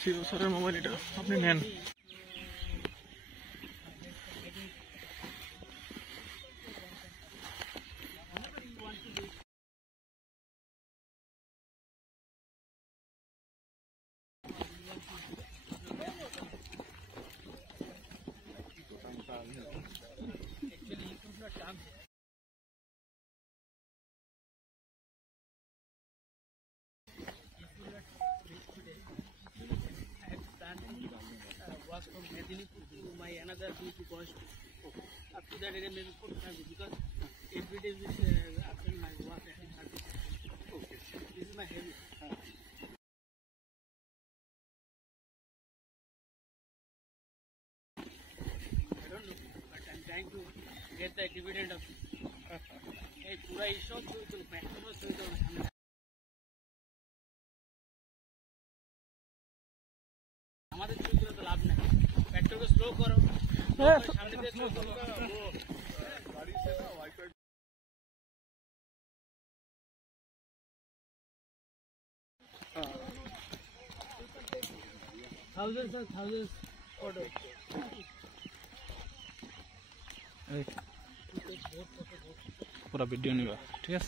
CO স্যারের mobile এটা আপনি নেন। Was from Medinipur to my another duty post. Up to that area maybe 4 because every day with after my work I can have this. Okay. This is my heavy. I don't know, but I'm trying to get the dividend of it. Hey, pura issue to maximum so আমাদের চুল তো লাভ নাই পেট্রোলকে slow করো সামনে দিয়ে slow করো গাড়ি সে না ওয়াইফাই thousands order पूरा वीडियो नहीं ठीक है।